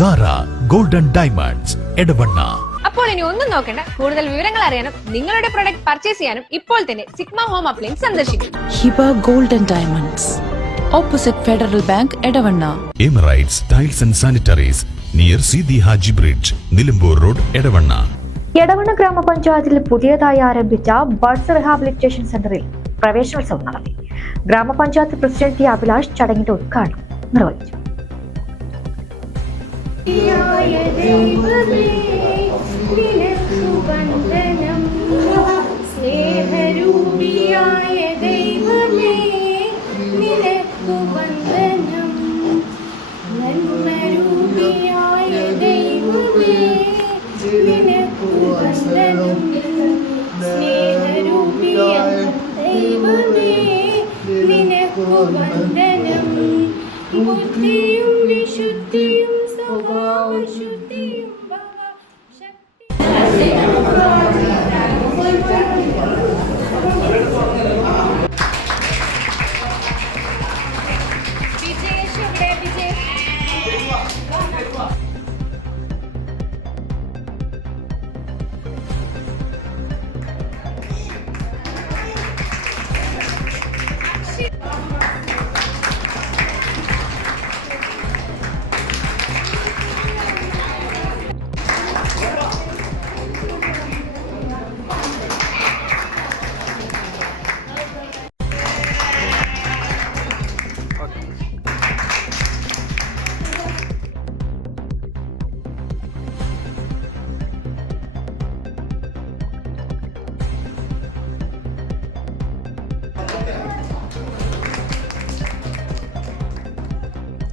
Sara golden diamonds Edavanna. അപ്പോൾ ഇനി ഒന്നും നോക്കണ്ട. കൂടുതൽ വിവരങ്ങൾ അറിയാനും നിങ്ങളുടെ പ്രൊഡക്റ്റ് പർച്ചേസ് ചെയ്യാനും ഇപ്പോൾ തന്നെ സിഗ്മ ഹോം അപ്ലയൻസ് സന്ദർശിക്കും. Hiba golden diamonds. Opposite federal bank Edavanna. Emirates tiles and sanitaries near Sidi Haji bridge Nilambur road Edavanna. Edavanna ഗ്രാമപഞ്ചായത്തിൽ പുതിയതായി ആരംഭിച്ച ബഡ്സ് റിഹാബിലിറ്റേഷൻ സെന്ററിൽ പ്രവേശനോത്സവം നടത്തി. ഗ്രാമപഞ്ചായത്ത് പ്രസിഡന്റ് ടി അഭിലാഷ് ചടങ്ങിന്റെ ഉദ്ഘാടനം നിർവഹിച്ചു. സ്നേഹരൂപിയായ ദൈവമേ നിനക്കു വന്ദനം. നന്മരൂപിയായ ദൈവമേ നിനക്കു വന്ദനം സ്നേഹരൂപിയായ ദൈവമേ നിനക്കു വന്ദനം. ബുദ്ധിയും വിശുദ്ധിയും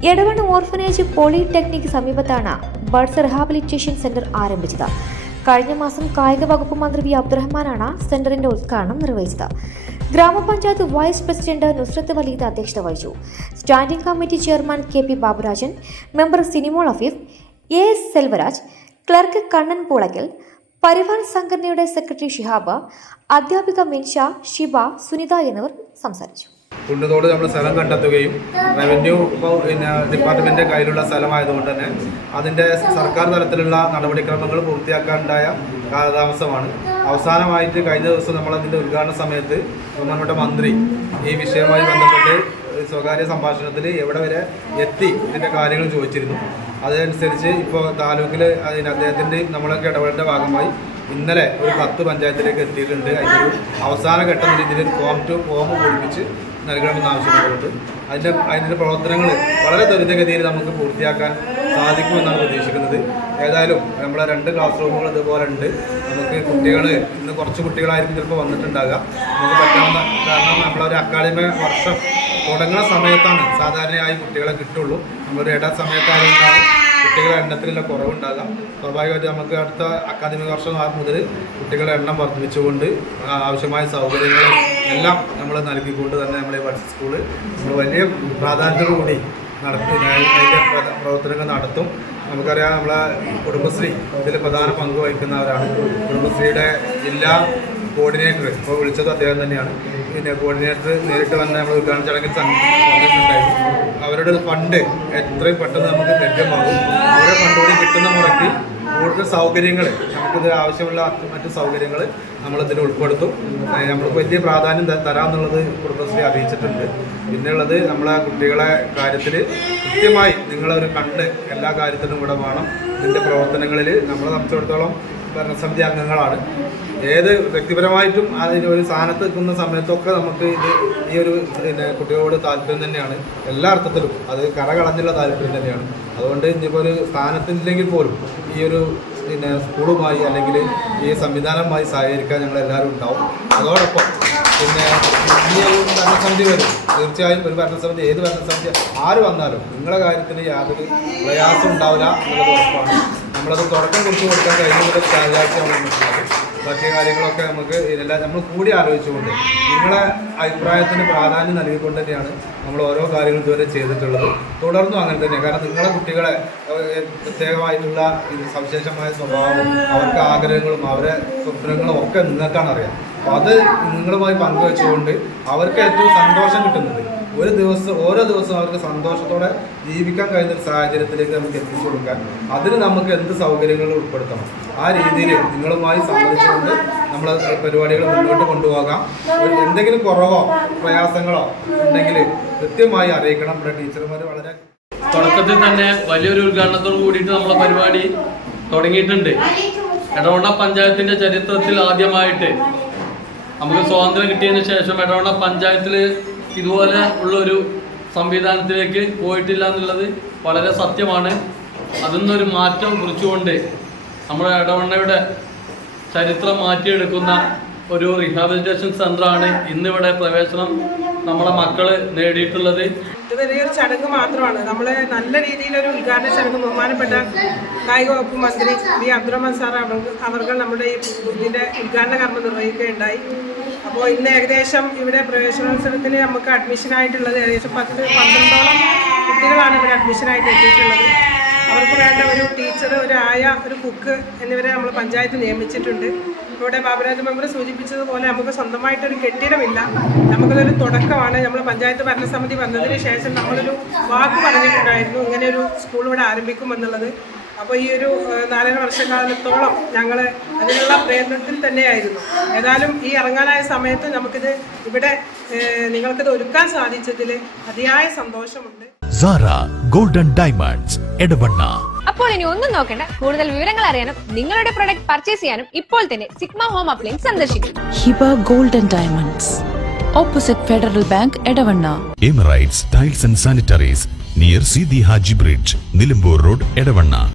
എടവണ്ണ ഓർഫനേജ് പോളിടെക്നിക് സമീപത്താണ് ബർഡ്സ് റിഹാബിലിറ്റേഷൻ സെന്റർ ആരംഭിച്ചത്. കഴിഞ്ഞ മാസം കായിക വകുപ്പ് മന്ത്രി വി അബ്ദുറഹ്മാനാണ് സെന്ററിന്റെ ഉദ്ഘാടനം നിർവഹിച്ചത്. ഗ്രാമപഞ്ചായത്ത് വൈസ് പ്രസിഡന്റ് നുസ്രത്ത് വലീദ് അധ്യക്ഷത വഹിച്ചു. Standing committee chairman K P Baburajan member Sinimol Afeef A S Selvaraj clerk Kannan Poolakkal Parivar സംഘടനയുടെ സെക്രട്ടറി ഷിഹാബ് അധ്യാപിക മിൻഷ ഷിബ സുനിത എന്നിവർ സംസാരിച്ചു. കുണ്ടതോട് നമ്മൾ സ്ഥലം കണ്ടെത്തുകയും റവന്യൂ പിന്നെ ഡിപ്പാർട്ട്മെന്റിന്റെ കയ്യിലുള്ള സ്ഥലമായതുകൊണ്ട് തന്നെ അതിന്റെ സർക്കാർ തലത്തിലുള്ള നടപടിക്രമങ്ങൾ പൂർത്തിയാക്കാനുണ്ടായ കാലതാമസമാണ്. അവസാനമായിട്ട് കഴിഞ്ഞ ദിവസം നമ്മളതിന്റെ ഉദ്ഘാടന സമയത്ത് നമ്മുടെ മന്ത്രി ഈ വിഷയവുമായി ബന്ധപ്പെട്ട് സ്വകാര്യ സംഭാഷണത്തിൽ എവിടെ വരെ എത്തി ഇതിന്റെ കാര്യങ്ങൾ ചോദിച്ചിരുന്നു. അതനുസരിച്ച് ഇപ്പോൾ താലൂക്കിൽ അതിന് അദ്ദേഹത്തിന്റെ നമ്മളൊക്കെ ഇടപെടേണ്ട ഭാഗമായി ഇന്നലെ ഒരു പത്ത് പഞ്ചായത്തിലേക്ക് എത്തിയിട്ടുണ്ട്. അതിന്റെ അവസാന ഘട്ടം രീതിയിൽ ഫോം ടു ഫോം പൂരിപ്പിച്ച് നൽകണമെന്ന് ആവശ്യപ്പെട്ടിട്ടുണ്ട്. അതിന്റെ അതിന്റെ പ്രവർത്തനങ്ങൾ വളരെ ത്വരിതഗതിയിൽ നമുക്ക് പൂർത്തിയാക്കാൻ സാധിക്കുമെന്നാണ് പ്രതീക്ഷിക്കുന്നത്. ഏതായാലും നമ്മളെ രണ്ട് ക്ലാസ് റൂമുകൾ ഇതുപോലെ ഉണ്ട്. നമുക്ക് കുട്ടികൾ ഇന്ന് കുറച്ച് കുട്ടികളായിരിക്കും ചിലപ്പോൾ വന്നിട്ടുണ്ടാകാം നമുക്ക് പറ്റാവുന്ന കാരണം നമ്മളൊരു അക്കാദമി വർഷം തുടങ്ങുന്ന സമയത്താണ് സാധാരണയായി കുട്ടികളെ കിട്ടുള്ളൂ. നമ്മളൊരു ഇട സമയത്തായതുകൊണ്ടാണ് കുട്ടികളുടെ എണ്ണത്തിലുള്ള കുറവുണ്ടാകാം സ്വാഭാവികമായിട്ട് നമുക്ക് അടുത്ത അക്കാദമിക വർഷം മുതൽ കുട്ടികളുടെ എണ്ണം വർദ്ധിപ്പിച്ചുകൊണ്ട് ആവശ്യമായ സൗകര്യങ്ങൾ എല്ലാം നമ്മൾ നൽകിക്കൊണ്ട് തന്നെ നമ്മുടെ ബഡ്സ് സ്കൂൾ നമ്മൾ വലിയ പ്രാധാന്യത്തോടുകൂടി നടത്തി പ്രവർത്തനങ്ങൾ നടത്തും. നമുക്കറിയാം നമ്മളെ കുടുംബശ്രീ ഇതിൽ പ്രധാന പങ്ക് വഹിക്കുന്നവരാണ്. കുടുംബശ്രീയുടെ ജില്ലാ കോർഡിനേറ്റർ ഇപ്പോൾ വിളിച്ചത് അദ്ദേഹം തന്നെയാണ്. പിന്നെ കോർഡിനേറ്റർ നേരിട്ട് വന്ന് നമ്മൾ ഉദ്ഘാടന ചടങ്ങിൽ അവരുടെ ഫണ്ട് എത്രയും പെട്ടെന്ന് നമുക്ക് ലഭ്യമാകും. അവരുടെ ഫണ്ട് കൂടി കിട്ടുന്ന മുറയ്ക്ക് കൂടുതൽ സൗകര്യങ്ങൾ നമുക്കിത് ആവശ്യമുള്ള മറ്റു സൗകര്യങ്ങൾ നമ്മളിതിൽ ഉൾപ്പെടുത്തും. നമ്മൾക്ക് വലിയ പ്രാധാന്യം തരാമെന്നുള്ളത് കുടുംബശ്രീ അറിയിച്ചിട്ടുണ്ട്. പിന്നെയുള്ളത് നമ്മളെ കുട്ടികളെ കാര്യത്തിൽ കൃത്യമായി നിങ്ങളൊരു കണ്ട് എല്ലാ കാര്യത്തിനും ഇവിടെ വേണം. ഇതിന്റെ പ്രവർത്തനങ്ങളിൽ നമ്മളെ സംബന്ധിച്ചിടത്തോളം ഭരണസമിതി അംഗങ്ങളാണ്. ഏത് വ്യക്തിപരമായിട്ടും അതിന് ഒരു സ്ഥാനത്ത് നിൽക്കുന്ന സമയത്തൊക്കെ നമുക്ക് ഇത് ഈ ഒരു പിന്നെ കുട്ടികളോട് താല്പര്യം തന്നെയാണ്. എല്ലാ അർത്ഥത്തിലും അത് കരകളഞ്ഞുള്ള താല്പര്യം തന്നെയാണ്. അതുകൊണ്ട് ഇനിയിപ്പോൾ ഒരു സ്ഥാനത്തില്ലെങ്കിൽ പോലും ഈ ഒരു പിന്നെ സ്കൂളുമായി അല്ലെങ്കിൽ ഈ സംവിധാനവുമായി സഹകരിക്കാൻ ഞങ്ങൾ എല്ലാവരും ഉണ്ടാവും. അതോടൊപ്പം പിന്നെ ഇനി ഒരു ഭരണസമിതി വരും. തീർച്ചയായും ഒരു ഭരണസമിതി ഏത് ഭരണസമിതി ആര് വന്നാലും നിങ്ങളുടെ കാര്യത്തിൽ യാതൊരു പ്രയാസം ഉണ്ടാവില്ല എന്നുള്ളത് ഉറപ്പാണ്. നമ്മളത് തുടക്കം കുറിച്ച് കൊടുക്കാൻ ചാർജാഴ്ച നമ്മൾ മനസ്സിലാക്കും ബാക്കി കാര്യങ്ങളൊക്കെ നമുക്ക് ഇതെല്ലാം നമ്മൾ കൂടി ആലോചിച്ചുകൊണ്ട് നിങ്ങളെ അഭിപ്രായത്തിന് പ്രാധാന്യം നൽകിക്കൊണ്ട് തന്നെയാണ് നമ്മൾ ഓരോ കാര്യങ്ങളും ഇതുവരെ ചെയ്തിട്ടുള്ളത്. തുടർന്നും അങ്ങനെ തന്നെ കാരണം നിങ്ങളെ കുട്ടികളെ പ്രത്യേകമായിട്ടുള്ള സവിശേഷമായ സ്വഭാവവും അവർക്ക് ആഗ്രഹങ്ങളും അവരെ സ്വപ്നങ്ങളും ഒക്കെ നിങ്ങൾക്കാണ് അറിയാം. അപ്പോൾ അത് നിങ്ങളുമായി പങ്കുവെച്ചുകൊണ്ട് അവർക്ക് ഏറ്റവും സന്തോഷം കിട്ടുന്നത് ഒരു ദിവസം ഓരോ ദിവസവും അവർക്ക് സന്തോഷത്തോടെ ജീവിക്കാൻ കഴിയുന്ന ഒരു സാഹചര്യത്തിലേക്ക് നമുക്ക് എത്തിച്ചു കൊടുക്കാൻ. അതിന് നമുക്ക് എന്ത് സൗകര്യങ്ങൾ ഉൾപ്പെടുത്തണം? ആ രീതിയിൽ നിങ്ങളുമായി സംബന്ധിച്ചുകൊണ്ട് നമ്മൾ പരിപാടികൾ മുന്നോട്ട് കൊണ്ടുപോകാം. എന്തെങ്കിലും കുറവോ പ്രയാസങ്ങളോ ഉണ്ടെങ്കിൽ കൃത്യമായി അറിയിക്കണം. നമ്മുടെ ടീച്ചർമാർ വളരെ തുടക്കത്തിൽ തന്നെ വലിയൊരു ഉദ്ഘാടനത്തോട് കൂടിയിട്ട് നമ്മളെ പരിപാടി തുടങ്ങിയിട്ടുണ്ട്. എടവണ്ണ പഞ്ചായത്തിന്റെ ചരിത്രത്തിൽ ആദ്യമായിട്ട് നമുക്ക് സ്വാതന്ത്ര്യം കിട്ടിയതിന് ശേഷം എടവണ്ണ പഞ്ചായത്തിൽ ഇതുപോലെ ഉള്ളൊരു സംവിധാനത്തിലേക്ക് പോയിട്ടില്ല എന്നുള്ളത് വളരെ സത്യമാണ്. അതിൽ നിന്നൊരു മാറ്റം കുറിച്ചുകൊണ്ട് നമ്മുടെ ഇടവണ്ണയുടെ ചരിത്രം മാറ്റിയെടുക്കുന്ന ഒരു റീഹാബിലിറ്റേഷൻ സെന്ററാണ് ഇന്നിവിടെ പ്രവേശനം നമ്മുടെ മക്കൾ നേടിയിട്ടുള്ളത്. ഇത് വലിയൊരു ചടങ്ങ് മാത്രമാണ്. നമ്മളെ നല്ല രീതിയിലൊരു ഉദ്ഘാടന ചടങ്ങ് ബഹുമാനപ്പെട്ട കായിക വകുപ്പ് മന്ത്രി വി അബ്ദുറഹ്മാൻ സാർ അവർ അവർ നമ്മുടെ ഈ ഇതിന്റെ ഉദ്ഘാടന കർമ്മം നിർവഹിക്കുകയുണ്ടായി. അപ്പോൾ ഇന്ന് ഏകദേശം ഇവിടെ പ്രവേശനോത്സവത്തിന് നമുക്ക് അഡ്മിഷനായിട്ടുള്ളത് ഏകദേശം പത്ത് പന്ത്രണ്ടോളം കുട്ടികളാണ് ഇവിടെ അഡ്മിഷനായിട്ട് എത്തിയിട്ടുള്ളത്. അവർക്ക് വേണ്ട ഒരു ടീച്ചർ ഒരു ആയ ഒരു കുക്ക് എന്നിവരെ നമ്മൾ പഞ്ചായത്ത് നിയമിച്ചിട്ടുണ്ട്. ഇവിടെ ബാബുരാജ് മെമ്പർ സൂചിപ്പിച്ചതുപോലെ നമുക്ക് സ്വന്തമായിട്ടൊരു കെട്ടിടമില്ല. നമുക്കതൊരു തുടക്കമാണ്. നമ്മൾ പഞ്ചായത്ത് ഭരണസമിതി വന്നതിന് ശേഷം നമ്മളൊരു വാക്ക് പറഞ്ഞിട്ടുണ്ടായിരുന്നു. ഇങ്ങനെ ഒരു സ്കൂൾ ഇവിടെ ആരംഭിക്കുമെന്നുള്ളത്. അപ്പോൾ ഈ ഒരു നാലര വർഷക്കാലത്തോളം ഞങ്ങൾ അതിനുള്ള പ്രയത്നത്തിൽ തന്നെയായിരുന്നു. ഏതായാലും ഈ ഇറങ്ങാനായ സമയത്ത് നമുക്കിത് ഇവിടെ നിങ്ങൾക്ക് നിങ്ങൾക്കിത് ഒരുക്കാൻ സാധിച്ചതിൽ അതിയായ സന്തോഷമുണ്ട്. Sara golden diamonds Edavanna. അപ്പോൾ ഇനി ഒന്നും നോക്കണ്ട. കൂടുതൽ വിവരങ്ങൾ അറിയാനും നിങ്ങളുടെ പ്രൊഡക്റ്റ് പർച്ചേസ് ചെയ്യാനും ഇപ്പോൾ തന്നെ സിഗ്മ ഹോം അപ്ലയൻസ് സന്ദർശിക്കും. Hiba golden diamonds. Opposite federal bank Edavanna. Emirates tiles and sanitaries near Sidi Haji bridge Nilambur road Edavanna.